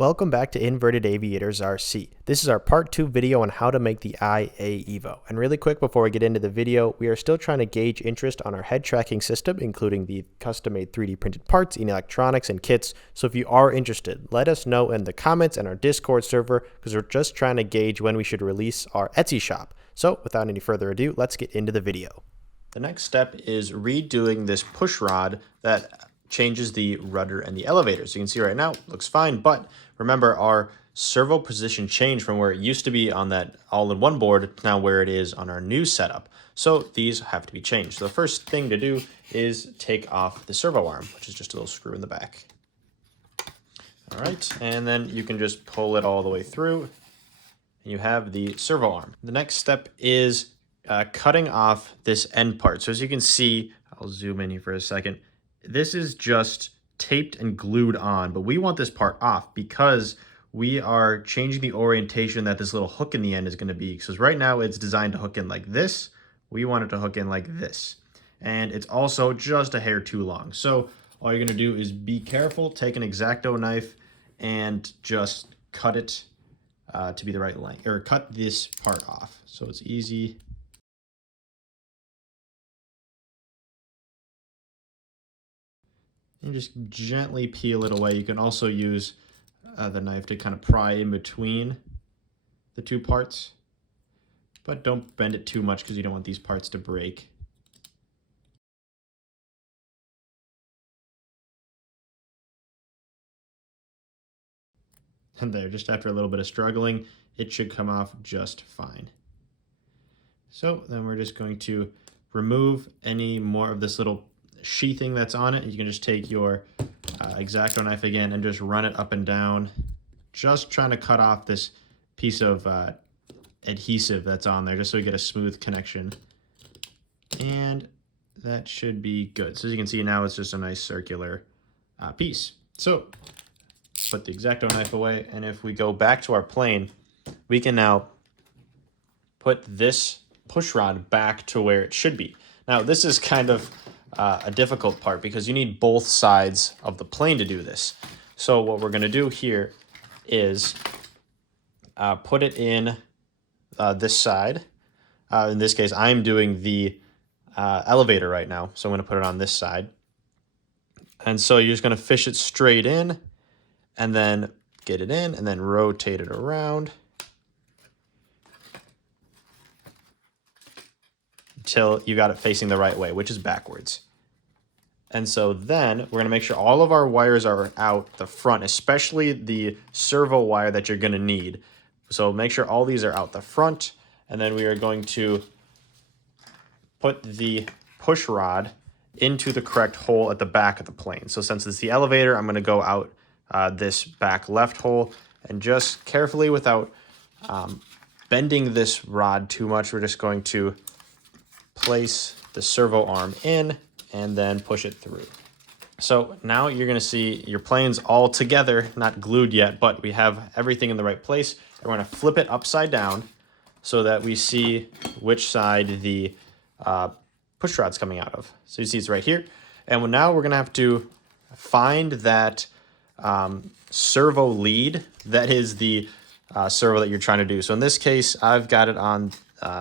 Welcome back to Inverted Aviators RC. This is our part 2 video on how to make the IA Evo. And really quick before we get into the video, we are still trying to gauge interest on our head tracking system, including the custom-made 3D printed parts, electronics, and kits. So if you are interested, let us know in the comments and our Discord server, because we're just trying to gauge when we should release our Etsy shop. So without any further ado, let's get into the video. The next step is redoing this push rod that changes the rudder and the elevator. So you can see right now, looks fine, but remember our servo position changed from where it used to be on that all-in-one board to now where it is on our new setup. So these have to be changed. So the first thing to do is take off the servo arm, which is just a little screw in the back. All right, and then you can just pull it all the way through and you have the servo arm. The next step is cutting off this end part. So as you can see, I'll zoom in here for a second. This is just taped and glued on, but we want this part off because we are changing the orientation that this little hook in the end is going to be. Because right now it's designed to hook in like this. We want it to hook in like this. And it's also just a hair too long. So all you're going to do is be careful, take an X-Acto knife and just cut it to be the right length, or cut this part off. So it's easy. And just gently peel it away. You can also use the knife to kind of pry in between the two parts, but don't bend it too much because you don't want these parts to break. And there, just after a little bit of struggling, it should come off just fine. So then we're just going to remove any more of this little sheathing that's on it. You can just take your X-Acto knife again and just run it up and down, just trying to cut off this piece of adhesive that's on there, just so we get a smooth connection. And that should be good. So as you can see now, it's just a nice circular piece. So put the X-Acto knife away, and if we go back to our plane, we can now put this push rod back to where it should be. Now this is kind of a difficult part because you need both sides of the plane to do this. So what we're going to do here is put it in this side. In this case, I'm doing the elevator right now, so I'm going to put it on this side. And so you're just going to fish it straight in and then get it in and then rotate it around until you got it facing the right way, which is backwards. And so then we're going to make sure all of our wires are out the front, especially the servo wire that you're going to need. So make sure all these are out the front, and then we are going to put the push rod into the correct hole at the back of the plane. So since it's the elevator, I'm going to go out this back left hole, and just carefully, without bending this rod too much, we're just going to place the servo arm in and then push it through. So now you're going to see your planes all together, not glued yet, but we have everything in the right place. And we're going to flip it upside down so that we see which side the push rod's coming out of. So you see it's right here. And now we're going to have to find that servo lead. That is the servo that you're trying to do. So in this case, I've got it on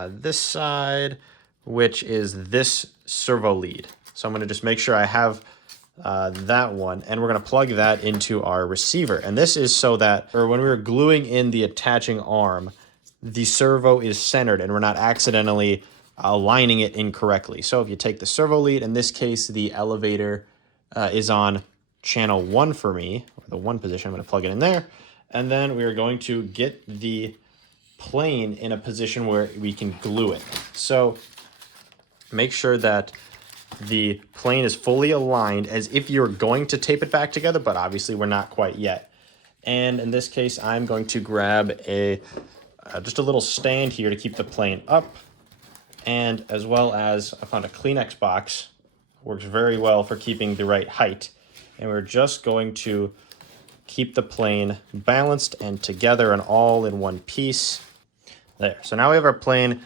this side, which is this servo lead. So I'm going to just make sure I have that one, and we're going to plug that into our receiver. And this is so that, or when we were gluing in the attaching arm, the servo is centered and we're not accidentally aligning it incorrectly. So if you take the servo lead, in this case, the elevator is on channel 1 for me, or the 1 position. I'm going to plug it in there. And then we are going to get the plane in a position where we can glue it. So make sure that the plane is fully aligned as if you're going to tape it back together, but obviously we're not quite yet. And in this case, I'm going to grab just a little stand here to keep the plane up, and as well as I found a Kleenex box. Works very well for keeping the right height. And we're just going to keep the plane balanced and together and all in one piece. There. So now we have our plane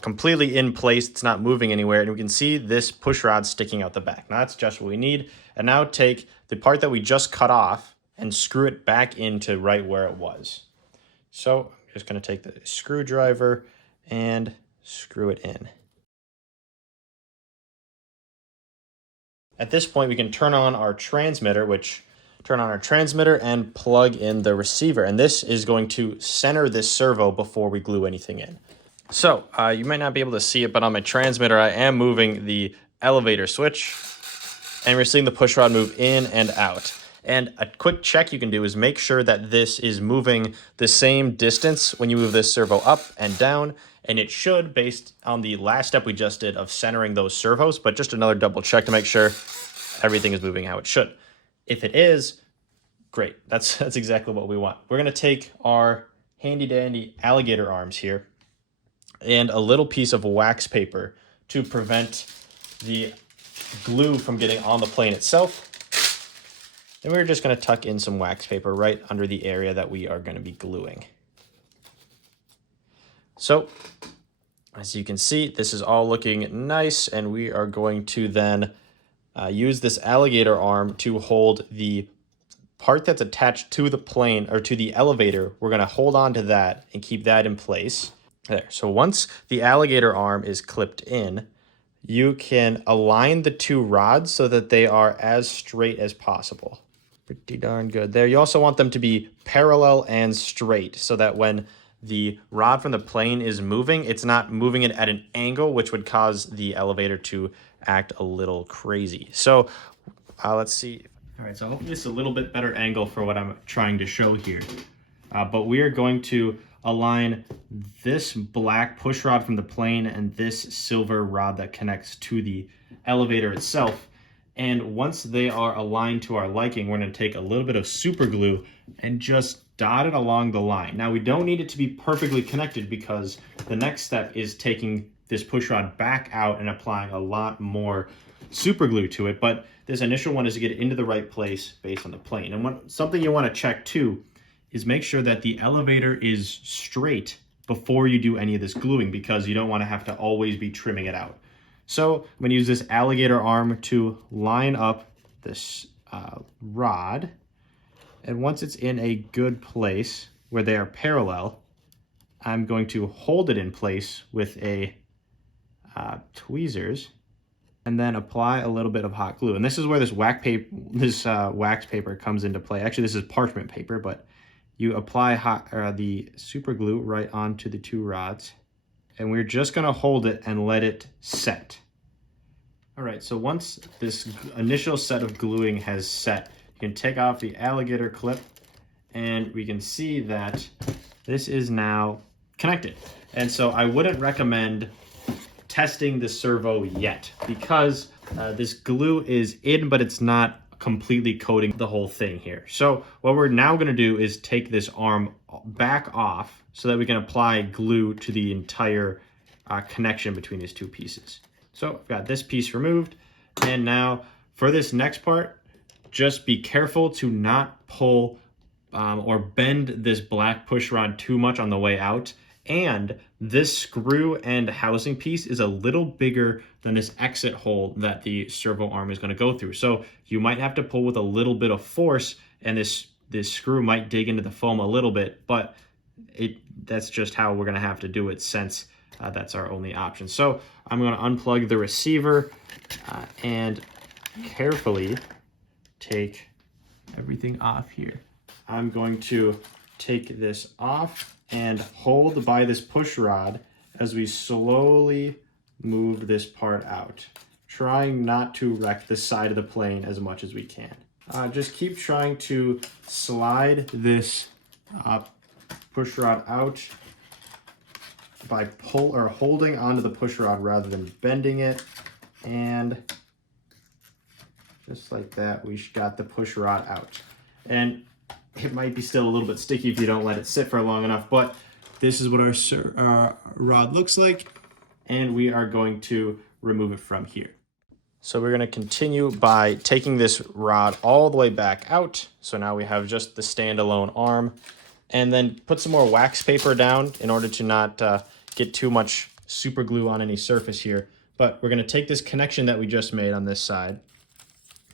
completely in place. It's not moving anywhere, and we can see this push rod sticking out the back. Now that's just what we need. And now take the part that we just cut off and screw it back into right where it was. So I'm just going to take the screwdriver and screw it in. At this point, we can turn on our transmitter and plug in the receiver. And this is going to center this servo before we glue anything in. So you might not be able to see it, but on my transmitter, I am moving the elevator switch, and we're seeing the push rod move in and out. And a quick check you can do is make sure that this is moving the same distance when you move this servo up and down. And it should, based on the last step we just did of centering those servos, but just another double check to make sure everything is moving how it should. If it is, great. That's exactly what we want. We're going to take our handy dandy alligator arms here and a little piece of wax paper to prevent the glue from getting on the plane itself. And we're just going to tuck in some wax paper right under the area that we are going to be gluing. So, as you can see, this is all looking nice, and we are going to then use this alligator arm to hold the part that's attached to the plane or to the elevator. We're going to hold on to that and keep that in place. There. So once the alligator arm is clipped in, you can align the two rods so that they are as straight as possible. Pretty darn good there. You also want them to be parallel and straight so that when the rod from the plane is moving, it's not moving it at an angle, which would cause the elevator to act a little crazy. So let's see. All right, so hopefully this is a little bit better angle for what I'm trying to show here. But we are going to align this black push rod from the plane and this silver rod that connects to the elevator itself. And once they are aligned to our liking, we're going to take a little bit of super glue and just dot it along the line. Now, we don't need it to be perfectly connected because the next step is taking this push rod back out and applying a lot more super glue to it. But this initial one is to get it into the right place based on the plane. And something you want to check too is make sure that the elevator is straight before you do any of this gluing, because you don't want to have to always be trimming it out. So I'm going to use this alligator arm to line up this rod. And once it's in a good place where they are parallel, I'm going to hold it in place with a tweezers and then apply a little bit of hot glue. And this is where this wax paper comes into play. Actually, this is parchment paper, but you apply the super glue right onto the two rods. And we're just going to hold it and let it set. All right, so once this initial set of gluing has set, you can take off the alligator clip, and we can see that this is now connected. And so I wouldn't recommend testing the servo yet because this glue is in, but it's not completely coating the whole thing here. So what we're now going to do is take this arm back off so that we can apply glue to the entire connection between these two pieces. So I've got this piece removed, and now for this next part, just be careful to not pull or bend this black push rod too much on the way out. And this screw and housing piece is a little bigger than this exit hole that the servo arm is going to go through. So you might have to pull with a little bit of force, and this screw might dig into the foam a little bit, but that's just how we're going to have to do it since that's our only option. So I'm going to unplug the receiver and carefully take everything off here. I'm going to take this off and hold by this push rod as we slowly move this part out, trying not to wreck the side of the plane as much as we can. Just keep trying to slide this push rod out by holding onto the push rod rather than bending it, and just like that, we got the push rod out. And it might be still a little bit sticky if you don't let it sit for long enough, but this is what our rod looks like, and we are going to remove it from here. So we're going to continue by taking this rod all the way back out. So now we have just the standalone arm, and then put some more wax paper down in order to not get too much super glue on any surface here. But we're going to take this connection that we just made on this side,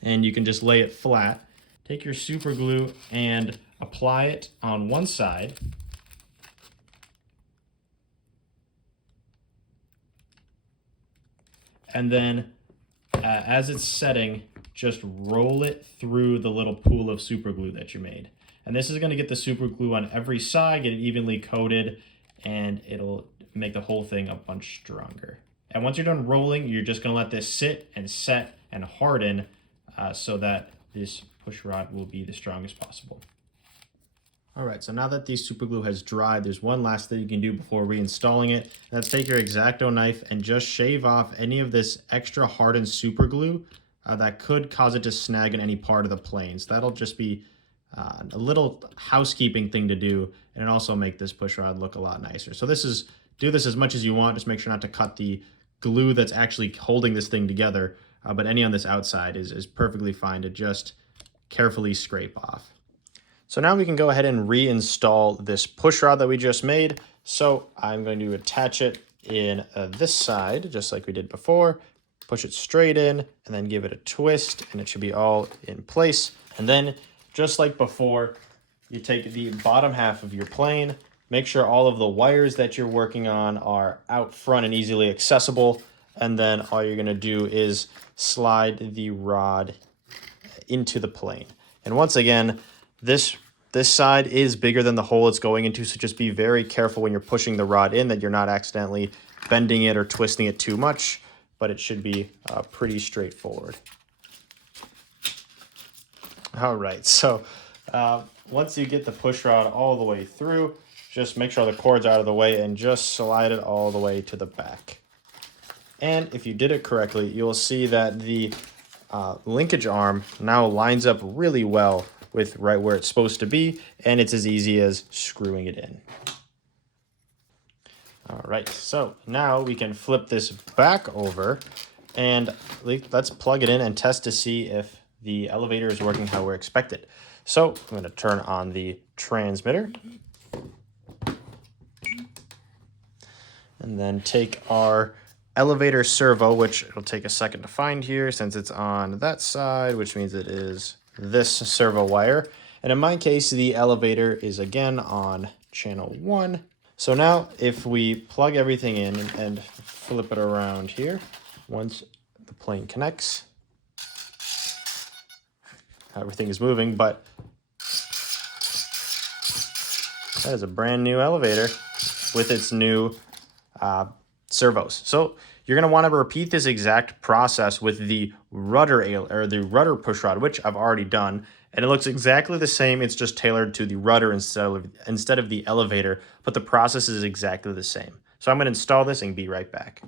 and you can just lay it flat take your super glue and apply it on one side. And then as it's setting, just roll it through the little pool of super glue that you made. And this is going to get the super glue on every side, get it evenly coated, and it'll make the whole thing a bunch stronger. And once you're done rolling, you're just going to let this sit and set and harden so that this push rod will be the strongest possible. All right, so now that the super glue has dried, there's one last thing you can do before reinstalling it. That's take your X-Acto knife and just shave off any of this extra hardened super glue that could cause it to snag in any part of the plane. So that'll just be a little housekeeping thing to do, and also make this push rod look a lot nicer. So do this as much as you want, just make sure not to cut the glue that's actually holding this thing together, but any on this outside is perfectly fine to just carefully scrape off. So now we can go ahead and reinstall this push rod that we just made. So I'm going to attach it in this side, just like we did before, push it straight in, and then give it a twist, and it should be all in place. And then, just like before, you take the bottom half of your plane, make sure all of the wires that you're working on are out front and easily accessible, and then all you're gonna do is slide the rod into the plane. And once again, this side is bigger than the hole it's going into, so just be very careful when you're pushing the rod in that you're not accidentally bending it or twisting it too much, but it should be pretty straightforward. All right, so once you get the push rod all the way through, just make sure the cord's out of the way and just slide it all the way to the back. And if you did it correctly, you'll see that the linkage arm now lines up really well with right where it's supposed to be, and it's as easy as screwing it in. All right, so now we can flip this back over, and let's plug it in and test to see if the elevator is working how we're expected. So I'm going to turn on the transmitter, and then take our elevator servo, which it'll take a second to find here since it's on that side, which means it is this servo wire. And in my case, the elevator is again on channel 1. So now if we plug everything in and flip it around here, once the plane connects, everything is moving, but that is a brand new elevator with its new servos. So you're going to want to repeat this exact process with the rudder push rod, which I've already done, and it looks exactly the same. It's just tailored to the rudder instead of the elevator, but the process is exactly the same. So I'm going to install this and be right back.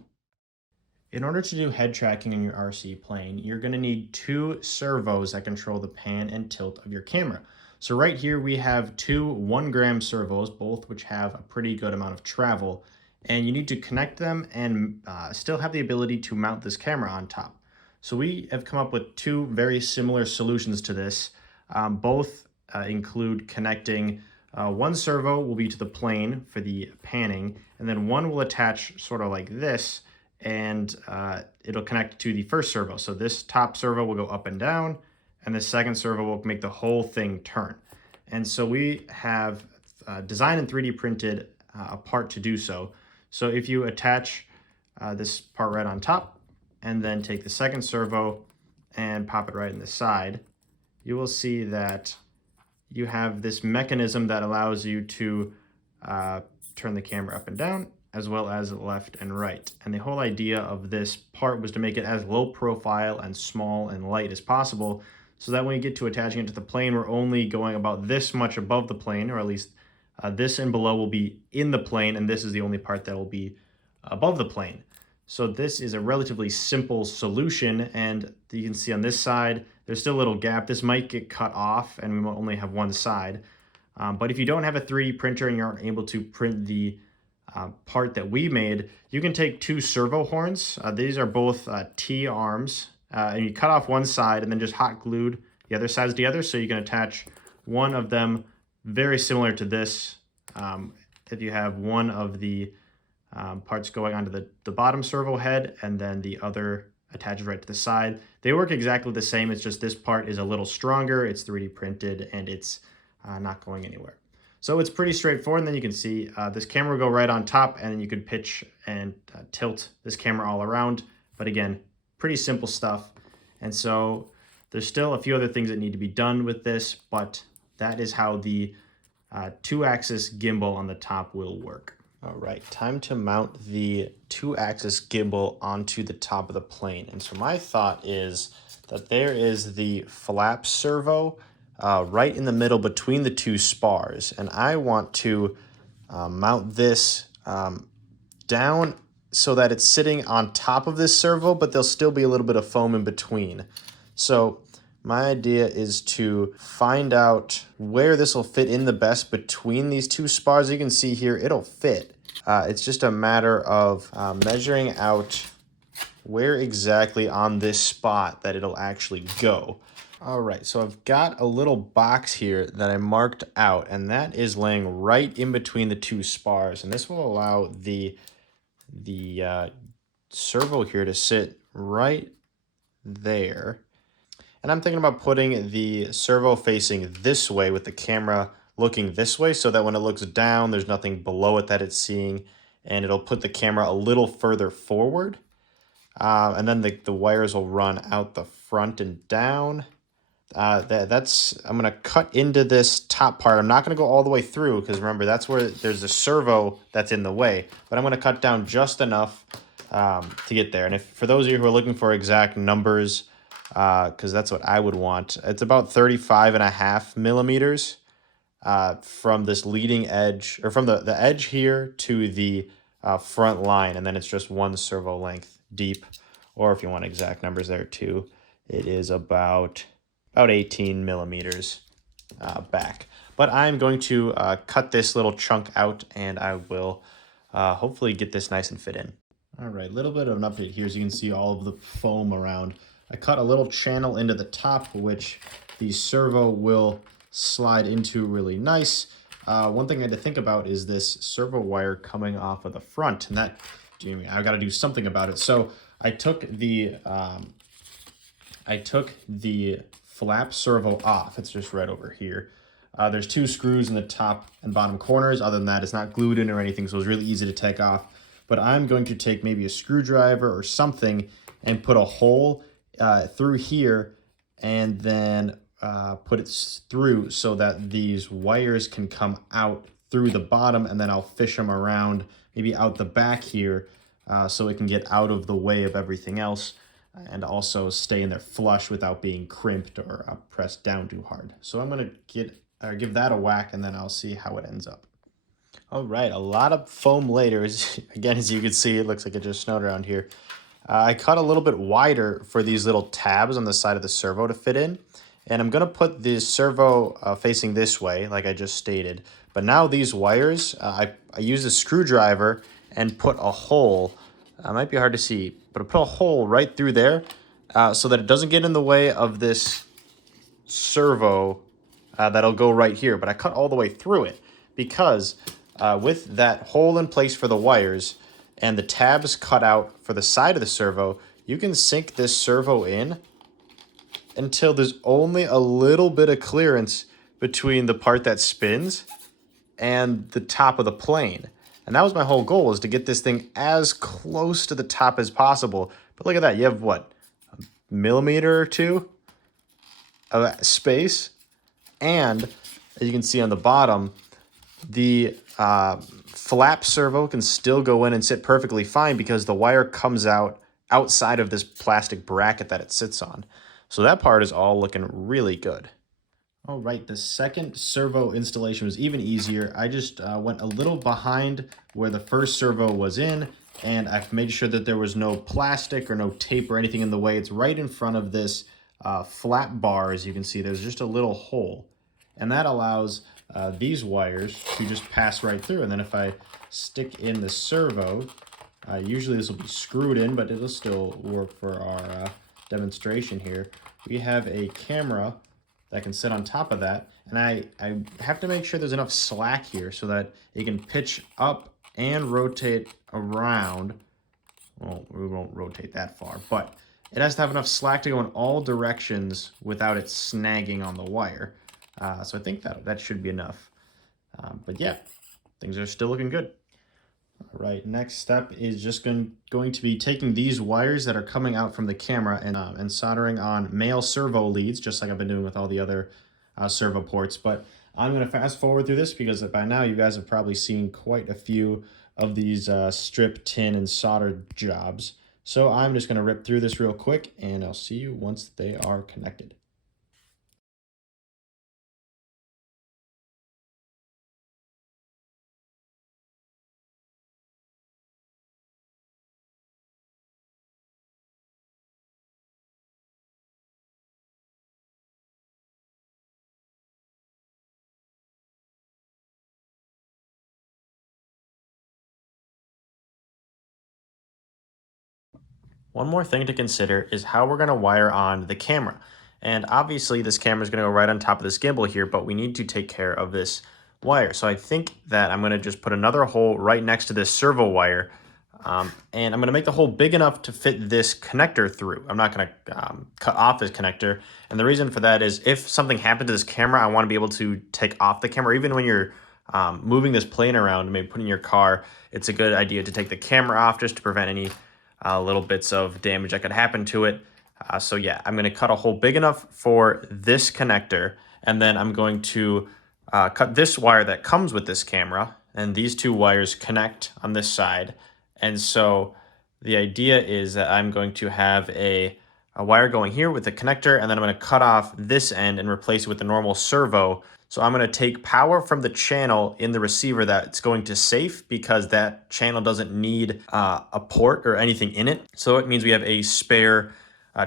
In order to do head tracking in your RC plane, you're going to need 2 servos that control the pan and tilt of your camera. So right here we have 2 1-gram servos, both which have a pretty good amount of travel, and you need to connect them and still have the ability to mount this camera on top. So we have come up with 2 very similar solutions to this. Both include connecting one servo will be to the plane for the panning, and then one will attach sort of like this, and it'll connect to the first servo. So this top servo will go up and down, and the second servo will make the whole thing turn. And so we have designed and 3D printed a part to do so. So if you attach this part right on top, and then take the second servo and pop it right in the side, you will see that you have this mechanism that allows you to turn the camera up and down, as well as left and right. And the whole idea of this part was to make it as low profile and small and light as possible, so that when you get to attaching it to the plane, we're only going about this much above the plane, or at least this and below will be in the plane, and this is the only part that will be above the plane. So this is a relatively simple solution, and you can see on this side, there's still a little gap. This might get cut off, and we will only have one side. But if you don't have a 3D printer and you aren't able to print the part that we made, you can take 2 servo horns. These are both T arms, and you cut off one side and then just hot glued the other sides together, so you can attach one of them very similar to this. If you have one of the parts going onto the bottom servo head, and then the other attaches right to the side. They work exactly the same. It's just this part is a little stronger. It's 3D printed and it's not going anywhere. So it's pretty straightforward. And then you can see this camera will go right on top, and then you can pitch and tilt this camera all around. But again, pretty simple stuff. And so there's still a few other things that need to be done with this, but that is how the 2-axis gimbal on the top will work. All right, time to mount the 2-axis gimbal onto the top of the plane. And so my thought is that there is the flap servo right in the middle between the two spars. And I want to mount this down so that it's sitting on top of this servo, but there'll still be a little bit of foam in between. So my idea is to find out where this will fit in the best between these two spars. You can see here, it'll fit. It's just a matter of measuring out where exactly on this spot that it'll actually go. All right, so I've got a little box here that I marked out, and that is laying right in between the two spars. And this will allow the servo here to sit right there. And I'm thinking about putting the servo facing this way with the camera looking this way, so that when it looks down, there's nothing below it that it's seeing, and it'll put the camera a little further forward. And then the wires will run out the front and down. I'm gonna cut into this top part. I'm not gonna go all the way through, because remember, that's where there's a servo that's in the way, but I'm gonna cut down just enough to get there. And for those of you who are looking for exact numbers, because that's what I would want, it's about 35.5 millimeters from this leading edge, or from the edge here to the front line, and then it's just one servo length deep. Or if you want exact numbers there too, it is about 18 millimeters back. But I'm going to cut this little chunk out, and I will hopefully get this nice and fit in. All right, a little bit of an update here. As you can see, all of the foam around. I cut a little channel into the top, which the servo will slide into really nice. One thing I had to think about is this servo wire coming off of the front, and that, I've got to do something about it. So I took the flap servo off. It's just right over here. There's 2 screws in the top and bottom corners. Other than that, it's not glued in or anything, so it's really easy to take off. But I'm going to take maybe a screwdriver or something and put a hole through here, and then put it through so that these wires can come out through the bottom, and then I'll fish them around, maybe out the back here, so it can get out of the way of everything else, and also stay in there flush without being crimped or pressed down too hard. So I'm gonna give that a whack, and then I'll see how it ends up. All right, a lot of foam later. Again, as you can see, it looks like it just snowed around here. I cut a little bit wider for these little tabs on the side of the servo to fit in. And I'm gonna put the servo facing this way, like I just stated. But now these wires, I used a screwdriver and put a hole. It might be hard to see, but I put a hole right through there so that it doesn't get in the way of this servo that'll go right here. But I cut all the way through it because with that hole in place for the wires and the tabs cut out for the side of the servo, you can sink this servo in until there's only a little bit of clearance between the part that spins and the top of the plane. And that was my whole goal, is to get this thing as close to the top as possible. But look at that, you have what, a millimeter or two of space? And as you can see on the bottom, the flap servo can still go in and sit perfectly fine because the wire comes out outside of this plastic bracket that it sits on. So that part is all looking really good. All right, the second servo installation was even easier. I just went a little behind where the first servo was in, and I've made sure that there was no plastic or no tape or anything in the way. It's right in front of this flat bar. As you can see, there's just a little hole, and that allows these wires to just pass right through. And then if I stick in the servo, usually this will be screwed in, but it'll still work for our demonstration here. We have a camera that can sit on top of that, and I have to make sure there's enough slack here so that it can pitch up and rotate around. Well, we won't rotate that far, but it has to have enough slack to go in all directions without it snagging on the wire. So I think that should be enough. But yeah, things are still looking good. All right, next step is just going to be taking these wires that are coming out from the camera and soldering on male servo leads, just like I've been doing with all the other servo ports. But I'm going to fast forward through this because by now you guys have probably seen quite a few of these strip, tin, and solder jobs. So I'm just going to rip through this real quick, and I'll see you once they are connected. One more thing to consider is how we're going to wire on the camera. And obviously this camera is going to go right on top of this gimbal here, but we need to take care of this wire. So I think that I'm going to just put another hole right next to this servo wire. And I'm going to make the hole big enough to fit this connector through. I'm not going to cut off this connector. And the reason for that is if something happened to this camera, I want to be able to take off the camera. Even when you're moving this plane around, maybe putting your car, it's a good idea to take the camera off just to prevent any little bits of damage that could happen to it. So yeah, I'm going to cut a hole big enough for this connector, and then I'm going to cut this wire that comes with this camera, and these two wires connect on this side. And so the idea is that I'm going to have a wire going here with the connector, and then I'm going to cut off this end and replace it with the normal servo. So I'm going to take power from the channel in the receiver that's going to safe, because that channel doesn't need a port or anything in it. So it means we have a spare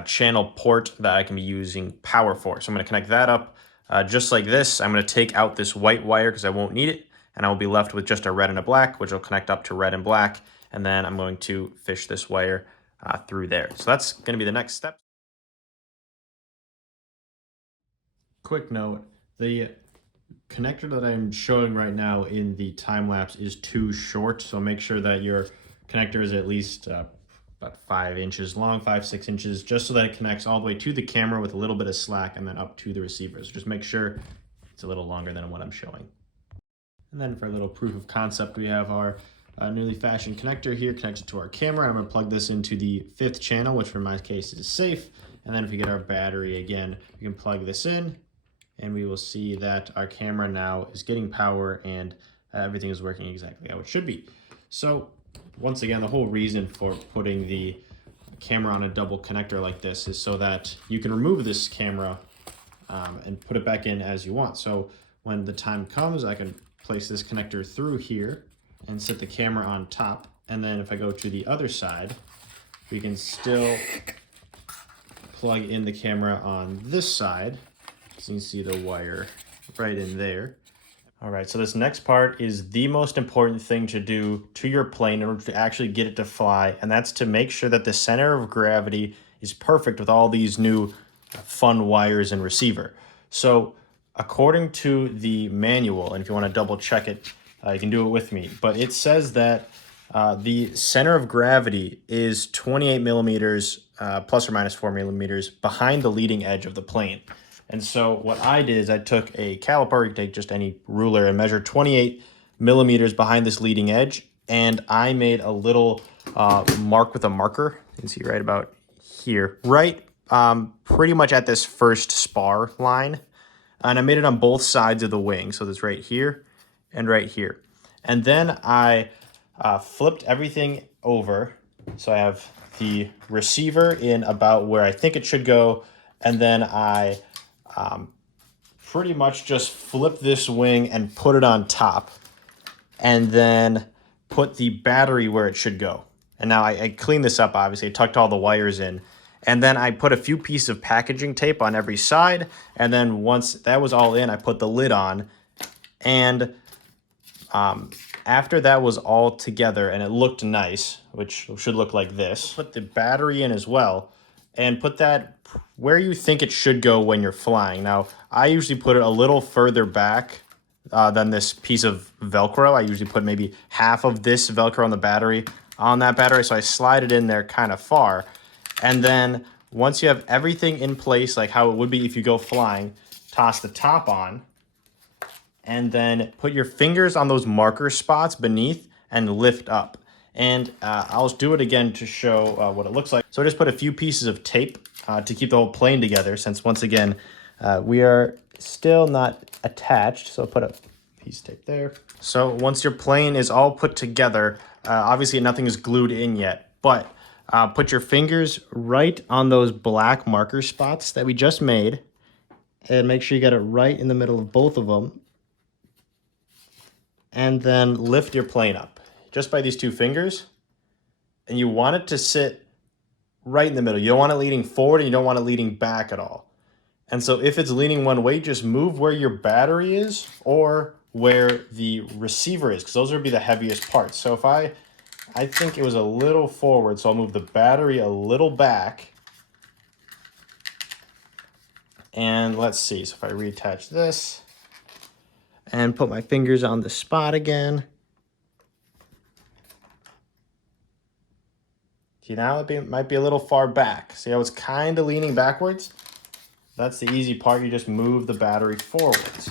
channel port that I can be using power for. So I'm going to connect that up just like this. I'm going to take out this white wire because I won't need it, and I will be left with just a red and a black, which will connect up to red and black. And then I'm going to fish this wire through there. So that's going to be the next step. Quick note, the connector that I'm showing right now in the time lapse is too short, so make sure that your connector is at least about 5 inches long, 5-6 inches, just so that it connects all the way to the camera with a little bit of slack and then up to the receiver. So just make sure it's a little longer than what I'm showing. And then for a little proof of concept, we have our newly fashioned connector here connected to our camera. I'm going to plug this into the 5th channel, which for my case is safe. And then if we get our battery again, we can plug this in, and we will see that our camera now is getting power and everything is working exactly how it should be. So once again, the whole reason for putting the camera on a double connector like this is so that you can remove this camera and put it back in as you want. So when the time comes, I can place this connector through here and set the camera on top. And then if I go to the other side, we can still plug in the camera on this side. So you can see the wire right in there. All right, so this next part is the most important thing to do to your plane in order to actually get it to fly, and that's to make sure that the center of gravity is perfect with all these new fun wires and receiver. So according to the manual, and if you want to double check it, you can do it with me, but it says that the center of gravity is 28 millimeters, plus or minus 4 millimeters behind the leading edge of the plane. And so what I did is I took a caliper, you can take just any ruler, and measured 28 millimeters behind this leading edge. And I made a little mark with a marker. You can see right about here, right pretty much at this first spar line. And I made it on both sides of the wing. So this right here and right here. And then I flipped everything over. So I have the receiver in about where I think it should go. And then I pretty much just flip this wing and put it on top, and then put the battery where it should go. And now I cleaned this up, obviously. I tucked all the wires in, and then I put a few pieces of packaging tape on every side, and then once that was all in, I put the lid on. And after that was all together and it looked nice, which should look like this, put the battery in as well, and put that where you think it should go when you're flying. Now, I usually put it a little further back than this piece of Velcro. I usually put maybe half of this Velcro on the battery on that battery, so I slide it in there kind of far. And then once you have everything in place, like how it would be if you go flying, toss the top on, and then put your fingers on those marker spots beneath and lift up. And I'll do it again to show what it looks like. So I just put a few pieces of tape to keep the whole plane together, since once again, we are still not attached. So I'll put a piece of tape there. So once your plane is all put together, obviously nothing is glued in yet, but put your fingers right on those black marker spots that we just made, and make sure you get it right in the middle of both of them. And then lift your plane up just by these two fingers. And you want it to sit right in the middle. You don't want it leaning forward and you don't want it leaning back at all. And so if it's leaning one way, just move where your battery is or where the receiver is, because those would be the heaviest parts. So if I think it was a little forward, so I'll move the battery a little back. And let's see, so if I reattach this and put my fingers on the spot again. See, now it might be a little far back. See how it's kind of leaning backwards? That's the easy part. You just move the battery forwards.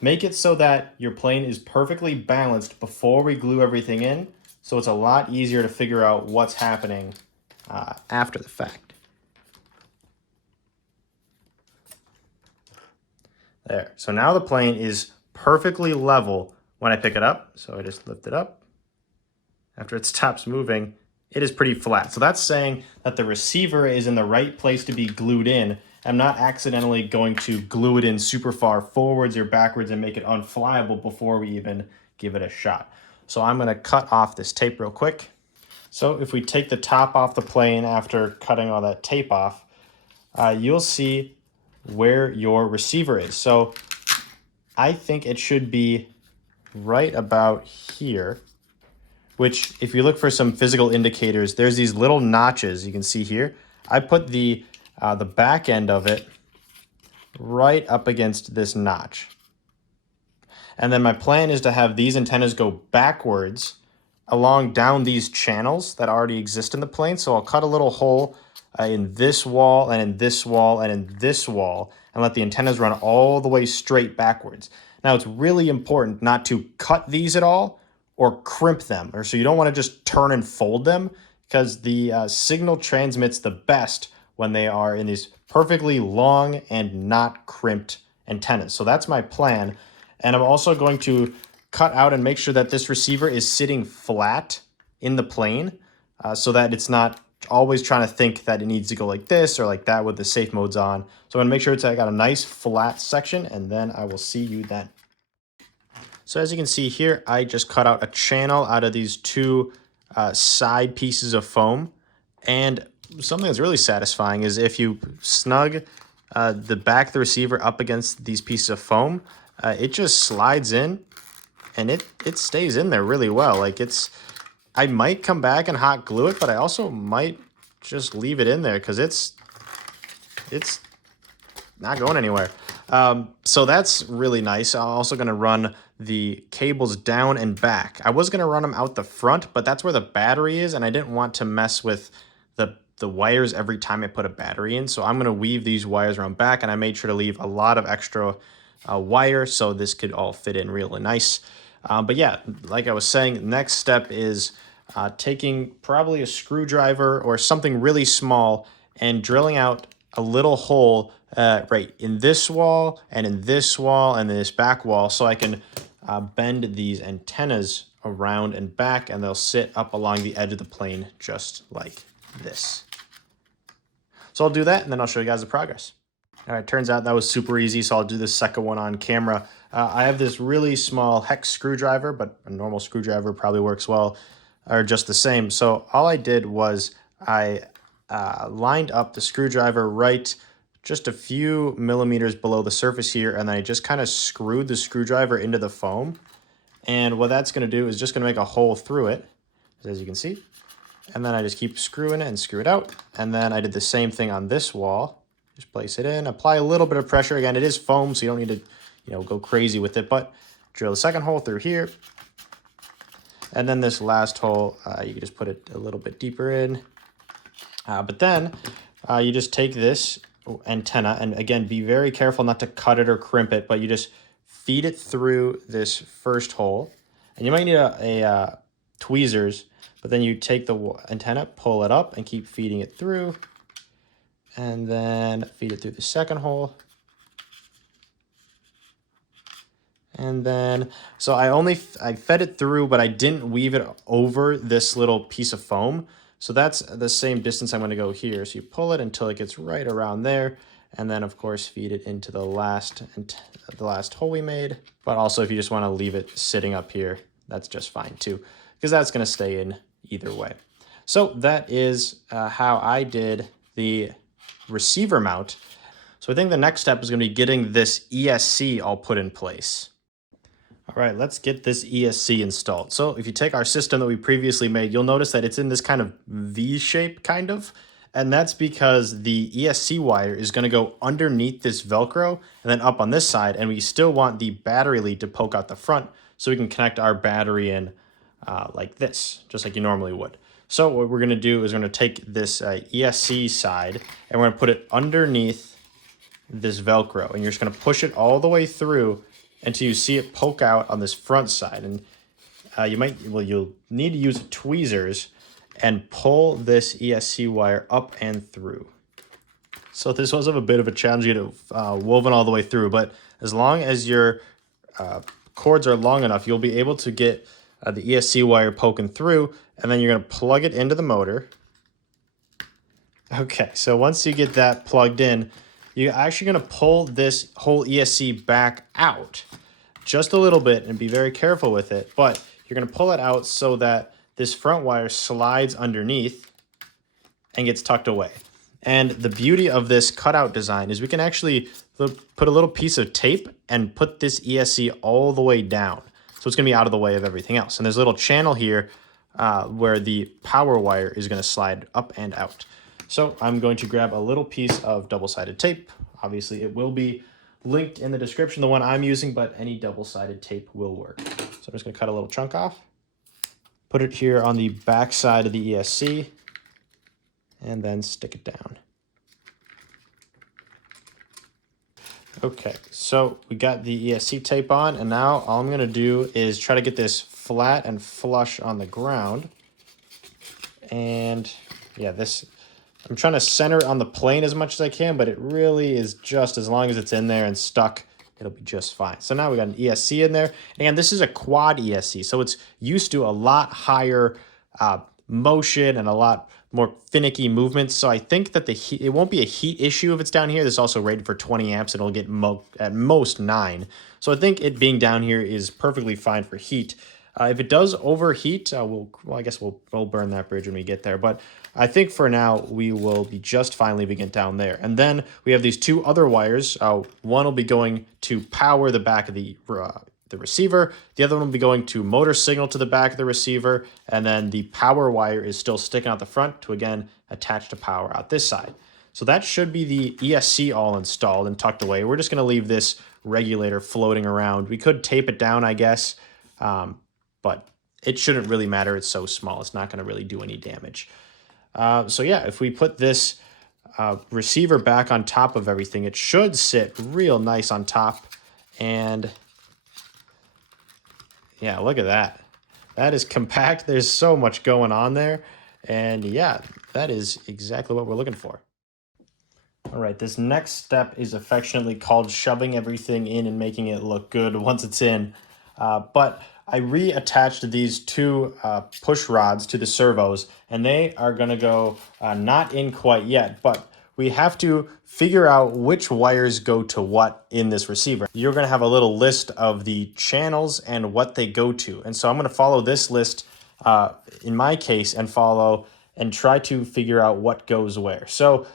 Make it so that your plane is perfectly balanced before we glue everything in, so it's a lot easier to figure out what's happening after the fact. There. So now the plane is perfectly level when I pick it up. So I just lift it up. After it stops moving, it is pretty flat. So that's saying that the receiver is in the right place to be glued in. I'm not accidentally going to glue it in super far forwards or backwards and make it unflyable before we even give it a shot. So I'm going to cut off this tape real quick. So if we take the top off the plane after cutting all that tape off, you'll see where your receiver is. So I think it should be right about here, which if you look for some physical indicators, there's these little notches you can see here. I put the back end of it right up against this notch. And then my plan is to have these antennas go backwards along down these channels that already exist in the plane. So I'll cut a little hole in this wall and in this wall and in this wall and let the antennas run all the way straight backwards. Now it's really important not to cut these at all or crimp them, or so you don't want to just turn and fold them, because the signal transmits the best when they are in these perfectly long and not crimped antennas. So that's my plan. And I'm also going to cut out and make sure that this receiver is sitting flat in the plane so that it's not always trying to think that it needs to go like this or like that with the safe modes on. So I'm going to make sure I got a nice flat section, and then I will see you then. So as you can see here, I just cut out a channel out of these two side pieces of foam. And something that's really satisfying is if you snug the back of the receiver up against these pieces of foam, it just slides in and it stays in there really well. Like I might come back and hot glue it, but I also might just leave it in there because it's not going anywhere. So that's really nice. I'm also going to run the cables down and back. I was going to run them out the front, but that's where the battery is, and I didn't want to mess with the wires every time I put a battery in. So I'm going to weave these wires around back, and I made sure to leave a lot of extra wire so this could all fit in really nice. But yeah, like I was saying, next step is taking probably a screwdriver or something really small and drilling out a little hole right in this wall and in this wall and in this back wall, so I can bend these antennas around and back, and they'll sit up along the edge of the plane just like this. So I'll do that, and then I'll show you guys the progress. All right, turns out that was super easy, so I'll do the second one on camera. I have this really small hex screwdriver, but a normal screwdriver probably works well, or just the same. So all I did was I lined up the screwdriver right just a few millimeters below the surface here, and then I just kind of screwed the screwdriver into the foam. And what that's going to do is just going to make a hole through it, as you can see. And then I just keep screwing it and screw it out. And then I did the same thing on this wall. Just place it in, apply a little bit of pressure. Again, it is foam, so you don't need to, go crazy with it, but drill the second hole through here. And then this last hole, you can just put it a little bit deeper in. But then you just take this antenna, and again, be very careful not to cut it or crimp it, but you just feed it through this first hole. And you might need a tweezers, but then you take the antenna, pull it up, and keep feeding it through. And then feed it through the second hole. And then, so I fed it through, but I didn't weave it over this little piece of foam. So that's the same distance I'm going to go here. So you pull it until it gets right around there. And then, of course, feed it into the last hole we made. But also, if you just want to leave it sitting up here, that's just fine too, because that's going to stay in either way. So that is how I did the receiver mount. So I think the next step is going to be getting this ESC all put in place. All right, let's get this ESC installed. So if you take our system that we previously made, you'll notice that it's in this kind of V shape, kind of. And that's because the ESC wire is going to go underneath this Velcro and then up on this side. And we still want the battery lead to poke out the front so we can connect our battery in like this, just like you normally would. So what we're going to do is we're going to take this ESC side and we're going to put it underneath this Velcro. And you're just going to push it all the way through until you see it poke out on this front side. And you'll need to use tweezers and pull this ESC wire up and through. So this was a bit of a challenge to get it woven all the way through, but as long as your cords are long enough, you'll be able to get the ESC wire poking through, and then you're going to plug it into the motor. Okay, so once you get that plugged in, you're actually going to pull this whole ESC back out just a little bit and be very careful with it, but you're going to pull it out so that this front wire slides underneath and gets tucked away. And the beauty of this cutout design is we can actually put a little piece of tape and put this ESC all the way down. So it's going to be out of the way of everything else. And there's a little channel here where the power wire is going to slide up and out. So I'm going to grab a little piece of double-sided tape. Obviously, it will be linked in the description, the one I'm using, but any double-sided tape will work. So I'm just going to cut a little chunk off. Put it here on the back side of the ESC, and then stick it down. Okay, so we got the ESC tape on, and now all I'm going to do is try to get this flat and flush on the ground. And yeah, I'm trying to center it on the plane as much as I can, but it really is just, as long as it's in there and stuck, it'll be just fine. So now we got an ESC in there, and this is a quad ESC, so it's used to a lot higher motion and a lot more finicky movements. So I think that it won't be a heat issue if it's down here. This is also rated for 20 amps, and it'll get at most 9. So I think it being down here is perfectly fine for heat. If it does overheat, I guess we'll burn that bridge when we get there. But I think for now, we will be just fine leaving it down there. And then we have these two other wires. One will be going to power the back of the receiver. The other one will be going to motor signal to the back of the receiver. And then the power wire is still sticking out the front to, again, attach to power out this side. So that should be the ESC all installed and tucked away. We're just going to leave this regulator floating around. We could tape it down, I guess, but it shouldn't really matter. It's so small. It's not going to really do any damage. So yeah, if we put this receiver back on top of everything, it should sit real nice on top. And yeah, look at that. That is compact. There's so much going on there. And yeah, that is exactly what we're looking for. All right, this next step is affectionately called shoving everything in and making it look good once it's in. But I reattached these two push rods to the servos, and they are going to go not in quite yet, but we have to figure out which wires go to what in this receiver. You're going to have a little list of the channels and what they go to. And so I'm going to follow this list in my case and try to figure out what goes where. So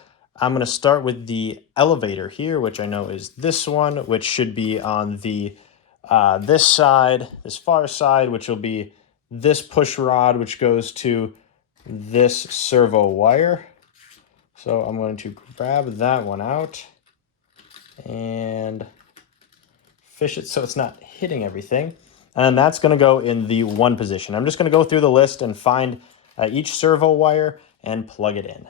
I'm going to start with the elevator here, which I know is this one, which should be on the this side, this far side, which will be this push rod, which goes to this servo wire. So I'm going to grab that one out and fish it so it's not hitting everything. And that's going to go in the 1 position. I'm just going to go through the list and find each servo wire and plug it in.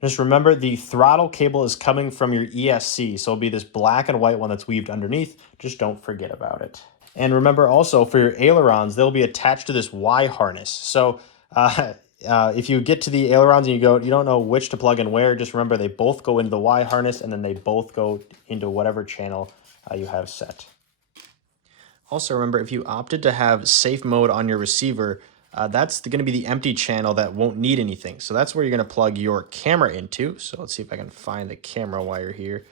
Just remember the throttle cable is coming from your ESC, so it'll be this black and white one that's weaved underneath. Just don't forget about it. And remember also for your ailerons, they'll be attached to this Y harness. So if you get to the ailerons and you don't know which to plug in where, just remember they both go into the Y harness and then they both go into whatever channel you have set. Also remember, if you opted to have safe mode on your receiver, that's going to be the empty channel that won't need anything. So that's where you're going to plug your camera into. So let's see if I can find the camera wire here.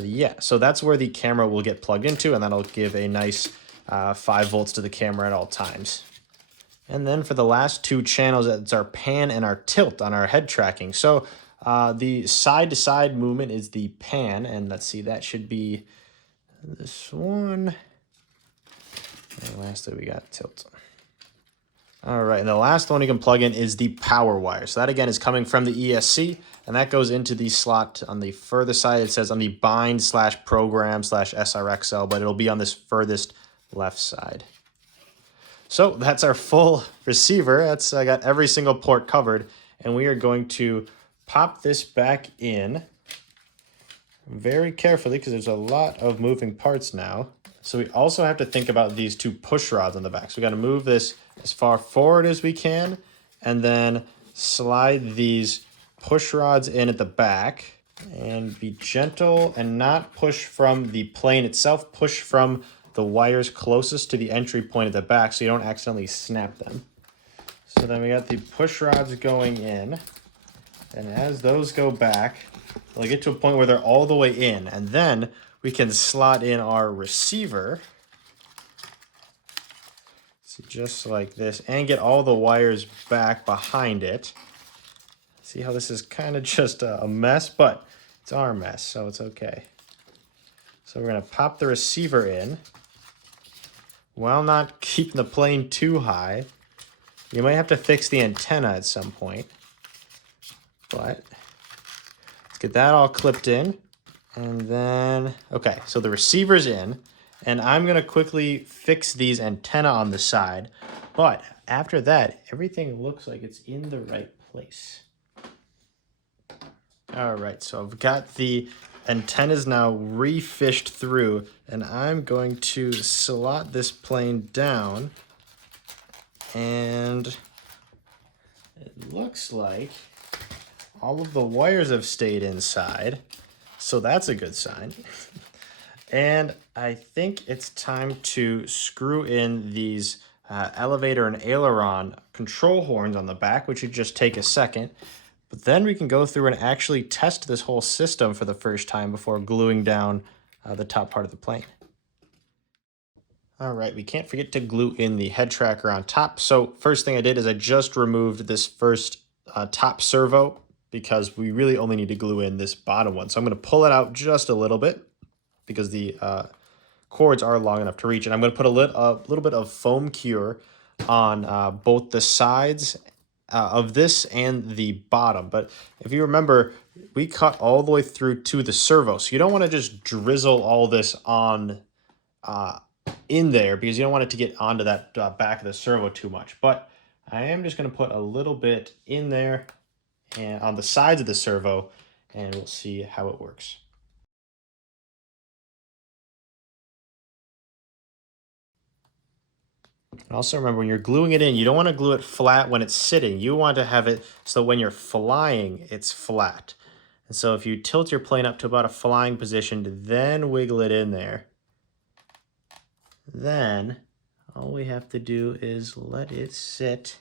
Yeah, so that's where the camera will get plugged into, and that'll give a nice 5 volts to the camera at all times. And then for the last 2 channels, it's our pan and our tilt on our head tracking. So the side-to-side movement is the pan, and let's see, that should be this one. And lastly, we got tilt. All right, and the last one you can plug in is the power wire. So that, again, is coming from the ESC, and that goes into the slot on the further side. It says on the bind/program/SRXL, but it'll be on this furthest left side. So that's our full receiver. I got every single port covered, and we are going to pop this back in very carefully because there's a lot of moving parts now. So we also have to think about these 2 push rods on the back. So we got to move this as far forward as we can, and then slide these push rods in at the back, and be gentle and not push from the plane itself. Push from the wires closest to the entry point at the back so you don't accidentally snap them. So then we got the push rods going in, and as those go back, they'll get to a point where they're all the way in, and then we can slot in our receiver, so just like this, and get all the wires back behind it. See how this is kind of just a mess, but it's our mess, so it's okay. So we're going to pop the receiver in while not keeping the plane too high. You might have to fix the antenna at some point, but let's get that all clipped in. And then, okay, so the receiver's in, and I'm going to quickly fix these antenna on the side. But after that, everything looks like it's in the right place. All right, so I've got the antennas now refished through, and I'm going to slot this plane down, and it looks like all of the wires have stayed inside. So that's a good sign. And I think it's time to screw in these elevator and aileron control horns on the back, which should just take a second. But then we can go through and actually test this whole system for the first time before gluing down the top part of the plane. All right, we can't forget to glue in the head tracker on top. So first thing I did is I just removed this first top servo, because we really only need to glue in this bottom one. So I'm going to pull it out just a little bit because the cords are long enough to reach. And I'm going to put a little bit of foam cure on both the sides of this and the bottom. But if you remember, we cut all the way through to the servo. So you don't want to just drizzle all this on in there, because you don't want it to get onto that back of the servo too much. But I am just going to put a little bit in there and on the sides of the servo, and we'll see how it works. And also remember, when you're gluing it in, you don't want to glue it flat when it's sitting. You want to have it so when you're flying, it's flat. And so if you tilt your plane up to about a flying position, then wiggle it in there, then all we have to do is let it sit,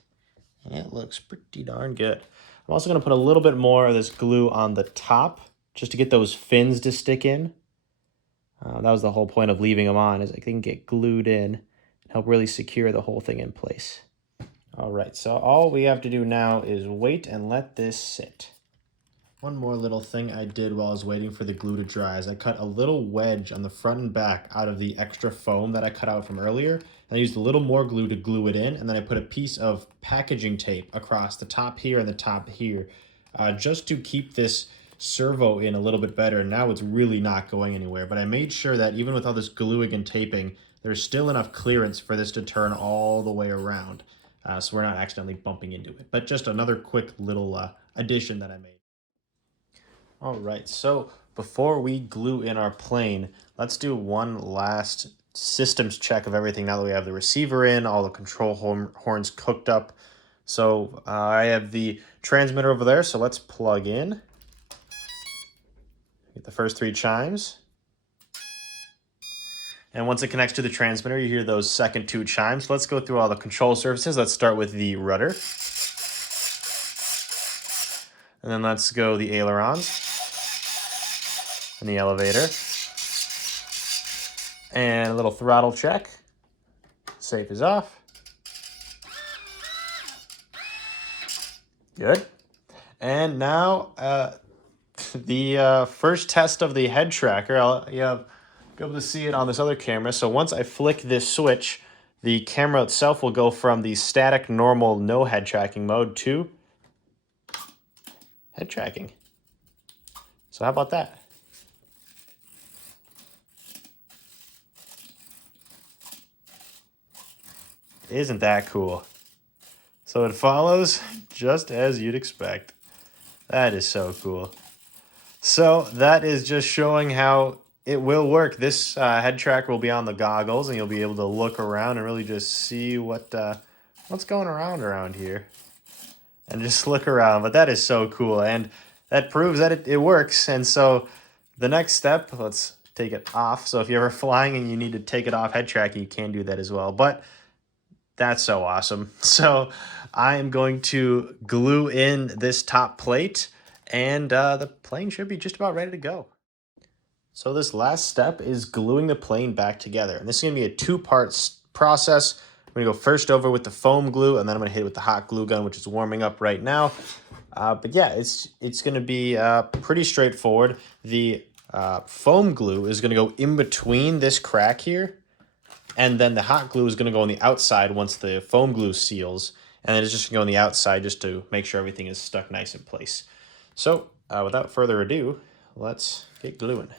and it looks pretty darn good. I'm also going to put a little bit more of this glue on the top just to get those fins to stick in. That was the whole point of leaving them on, is they can get glued in and help really secure the whole thing in place. All right, so all we have to do now is wait and let this sit. One more little thing I did while I was waiting for the glue to dry is I cut a little wedge on the front and back out of the extra foam that I cut out from earlier. And I used a little more glue to glue it in, and then I put a piece of packaging tape across the top here and the top here, just to keep this servo in a little bit better. And now it's really not going anywhere, but I made sure that even with all this gluing and taping, there's still enough clearance for this to turn all the way around, so we're not accidentally bumping into it. But just another quick little addition that I made. All right, so before we glue in our plane, let's do one last systems check of everything now that we have the receiver in, all the control horns cooked up. So I have the transmitter over there, so let's plug in. Get the first 3 chimes. And once it connects to the transmitter, you hear those second 2 chimes. Let's go through all the control surfaces. Let's start with the rudder. And then let's go the ailerons and the elevator. And a little throttle check. Safe is off. Good. And now the first test of the head tracker. You'll be able to see it on this other camera. So once I flick this switch, the camera itself will go from the static, normal, no head tracking mode to head tracking. So how about that? Isn't that cool? So it follows just as you'd expect. That is so cool. So that is just showing how it will work. This head tracker will be on the goggles, and you'll be able to look around and really just see what's going around here. And just look around. But that is so cool, and that proves that it works. And so the next step, let's take it off. So if you're ever flying and you need to take it off head tracking, you can do that as well. But that's so awesome. So I am going to glue in this top plate, and the plane should be just about ready to go. So this last step is gluing the plane back together. And this is going to be a 2-part process. I'm going to go first over with the foam glue, and then I'm going to hit it with the hot glue gun, which is warming up right now. But yeah, it's going to be pretty straightforward. The foam glue is going to go in between this crack here, and then the hot glue is going to go on the outside once the foam glue seals, and then it's just going to go on the outside just to make sure everything is stuck nice in place. So without further ado, let's get gluing.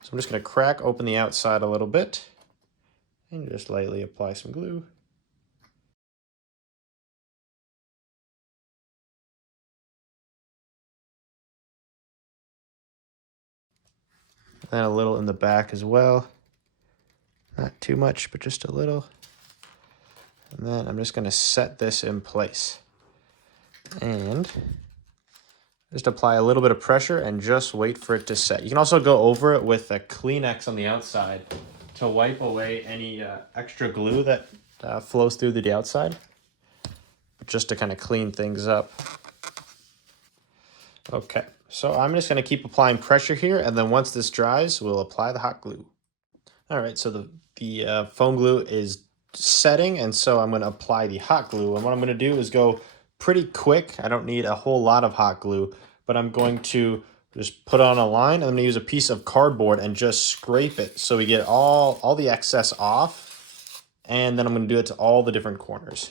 So I'm just going to crack open the outside a little bit and just lightly apply some glue. And a little in the back as well. Not too much, but just a little. And then I'm just going to set this in place. And just apply a little bit of pressure and just wait for it to set. You can also go over it with a Kleenex on the outside to wipe away any extra glue that flows through the outside, just to kind of clean things up. Okay, so I'm just going to keep applying pressure here, and then once this dries, we'll apply the hot glue. All right, so the foam glue is setting, and so I'm going to apply the hot glue. And what I'm going to do is go pretty quick. I don't need a whole lot of hot glue, but I'm going to just put on a line. I'm going to use a piece of cardboard and just scrape it so we get all the excess off. And then I'm going to do it to all the different corners.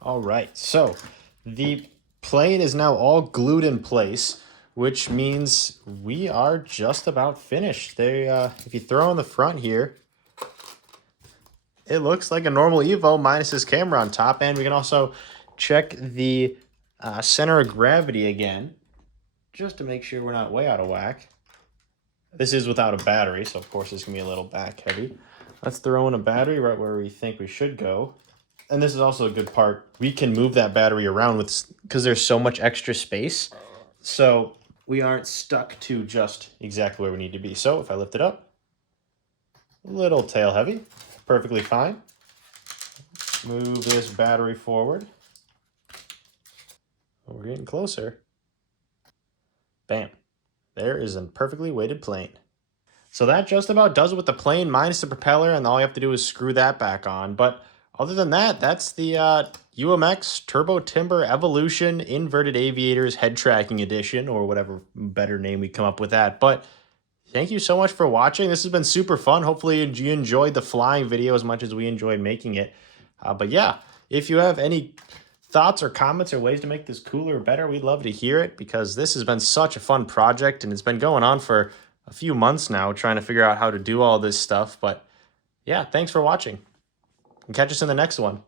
All right, so the plane is now all glued in place, which means we are just about finished. If you throw on the front here, it looks like a normal Evo minus this camera on top, and we can also check the center of gravity again, just to make sure we're not way out of whack. This is without a battery, so of course it's going to be a little back heavy. Let's throw in a battery right where we think we should go. And this is also a good part. We can move that battery around because there's so much extra space. So we aren't stuck to just exactly where we need to be. So if I lift it up, a little tail heavy, perfectly fine. Move this battery forward. We're getting closer. Bam. There is a perfectly weighted plane. So that just about does it with the plane minus the propeller, and all you have to do is screw that back on. But other than that, that's the UMX Turbo Timber Evolution Inverted Aviators Head Tracking Edition, or whatever better name we come up with that. But thank you so much for watching. This has been super fun. Hopefully you enjoyed the flying video as much as we enjoyed making it. But yeah, if you have any thoughts or comments or ways to make this cooler or better, we'd love to hear it, because this has been such a fun project and it's been going on for a few months now trying to figure out how to do all this stuff. But yeah, thanks for watching and catch us in the next one.